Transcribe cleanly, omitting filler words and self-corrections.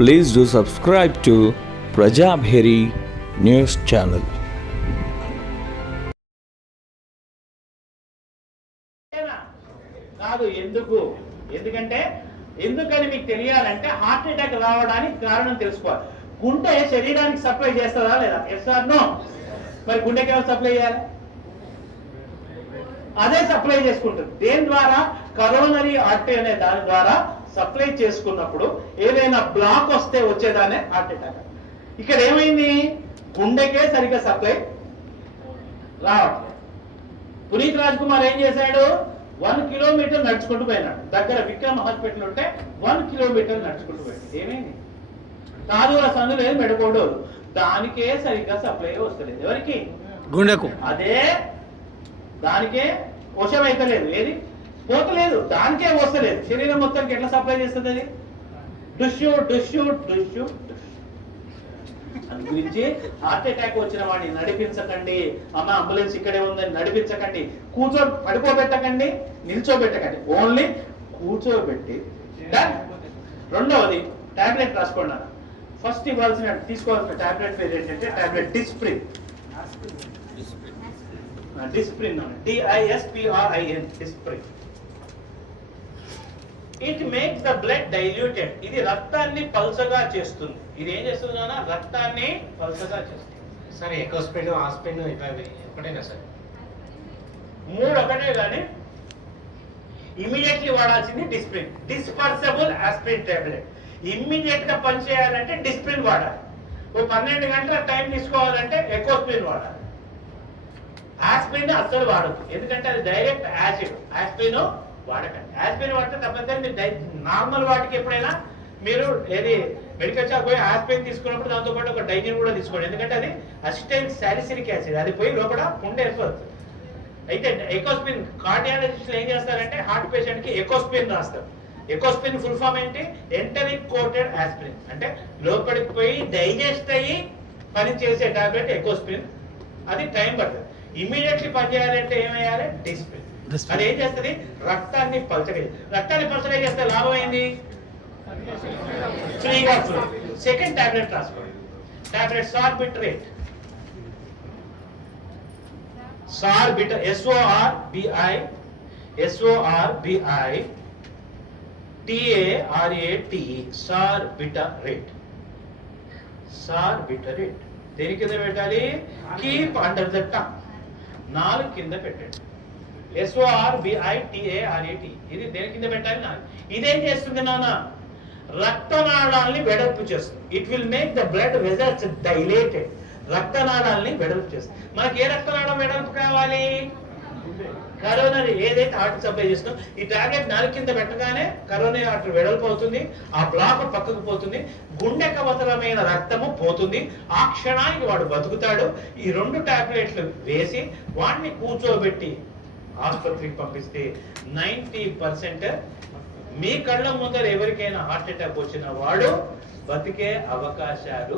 Please do subscribe to Prajabheri News Channel. కాదు ఎందుకని మీకు తెలియాలంటే హార్ట్ అటాక్ రావడానికి కారణం తెలుసుకోవాలి. గుండె శరీరానికి సప్లై చేస్తుందా లేదా? Yes or no? మరి గుండెకి ఎవరు సప్లై చేయాలి? అదే సప్లై చేసుకుంటుంది. దేని ద్వారా? కరోనరీ ఆర్టరీ అనే దాని ద్వారా సప్లై చేసుకున్నప్పుడు ఏదైనా బ్లాక్ వస్తే వచ్చేదానే హార్ట్ అటాక్. ఇక్కడ ఏమైంది? గుండెకే సరిగ్గా సప్లై రావట్లేదు. పునీత్ రాజ్ కుమార్ ఏం చేశాడు? 1 కిలోమీటర్ నడుచుకుంటూ పోయినాడు. దగ్గర విక్రమ్ హాస్పిటల్ ఉంటే 1 కిలోమీటర్ నడుచుకుంటూ పోయాడు. ఏమైంది? కాదు సందు లేదు, మెడకోడు, దానికే సరిగ్గా సప్లై వస్తలేదు. ఎవరికి? గుండెకు. అదే దానికే వశం అయితే లేదు, ఏది పోతలేదు, దానికే వస్తలేదు. శరీరం మొత్తానికి ఎట్లా సప్లై చేస్తుంది అది? డుష్యూ డుష్యూ డుష్యూ. అందు గురించి హార్ట్ అటాక్ వచ్చిన వాడిని నడిపించకండి. అమ్మ అంబులెన్స్ ఇక్కడే ఉందని నడిపించకండి. పడుకోబెట్టకండి, నిల్చోబెట్టకండి, ఓన్లీ కూర్చోబెట్టి. రెండవది టాబ్లెట్ రాసుకోండి. ఫస్ట్ తీసుకోవాల్సిన టాబ్లెట్ పేరు ఏంటంటే tablet Disprin. Disprin, DISPRIN, Disprin. It makes the blood diluted. ఇది రక్తాన్ని పల్చగా చేస్తుంది. ఇది ఏం చేస్తుంది నాన్న? రక్తాన్ని పల్చగా చేస్తుంది. సరే, ఎకోస్పిన్, ఆస్పిన్ ఒకటేనా సార్? 3 ఒకటే కానీ ఇమీడియట్లీ వాడాల్సింది Disprin. Dispersible aspirin tablet. Immediate గా పనిచేయాలంటే డిస్ప్రిన్ వాడాలి. 12 గంటల టైం తీసుకోవాలంటే ఎకోస్పిన్ వాడాలి. ఆస్పిరిన్ అస్సలు వాడద్దు, ఎందుకంటే అది డైరెక్ట్ యాసిడ్. ఆస్పిరిన్ వాడకండి. ఆస్పిరిన్ వాడితే తప్పనిసరి మీరు నార్మల్ వాటికి ఎప్పుడైనా మీరు ఏది మెడికల్ షాప్ పోయి ఆస్పిరిన్ తీసుకున్నప్పుడు దాంతో పాటు ఒక డైజిన్ కూడా తీసుకోండి, ఎందుకంటే అది అసిటైల్ సాలిసిలిక్ యాసిడ్. అది పోయి లోపల పుండె ఏర్పడుతుంది. అయితే ఎకోస్పిన్ కార్డియాలజిస్టులు ఏం చేస్తారంటే హార్ట్ పేషెంట్ కి ఎకోస్పిన్ రాస్తారు. ఎకోస్పిన్ ఫుల్ ఫామ్ ఏంటి? Enteric coated aspirin. అంటే లోపలికి పోయి డైజెస్ట్ అయ్యి పని చేసే టాబ్లెట్ ఎకోస్పిన్. అది టైం పడుతుంది. ఇమీడియట్లీ పనిచేయాలంటే ఏమయ్యాలి? డిస్ప్రిన్. అది ఏం చేస్తుంది? రక్తాన్ని పల్చగా చేస్తే లాభం ఏంది? ఫ్రీగా ఫ్లో. సెకండ్ టాబ్లెట్ రాసుకోండి. టాబ్లెట్ సార్బిట్రేట్. సార్బిటర్, SORBITARATE, సార్బిటరేట్. సార్బిటరేట్ దేని కింద పెట్టాలి? Keep under the tongue. 4 కింద పెట్టండి. SORBITARATE. ఇది దేని కింద పెట్టాలి? 4. ఇదేం చేస్తుంది నాన్న? రక్తనాళాలని వెడల్పు చేస్తుంది. It will make the blood vessels dilated. రక్తనాళాలని వెడల్పు చేస్తుంది. మనకి ఏ రక్తనాళం వెడల్పు కావాలి? కరోనరీ, ఏదైతే హార్ట్ సప్లై చేస్తుందో ఈ టాబ్లెట్ 4 కింద పెట్టగానే కరోనరీ ఆర్టరీ వెడల్పు అవుతుంది. ఆ బ్లాక్ పక్కకు పోతుంది. గుండెకు అవసరమైన రక్తము పోతుంది. ఆ క్షణానికి వాడు బతుకుతాడు. ఈ 2 టాబ్లెట్లు వేసి వాడిని కూర్చోబెట్టి ఆసుపత్రికి పంపిస్తే 90% మీ కళ్ళ ముందర ఎవరికైనా హార్ట్ అటాక్ వచ్చిన వాడు బతికే అవకాశాలు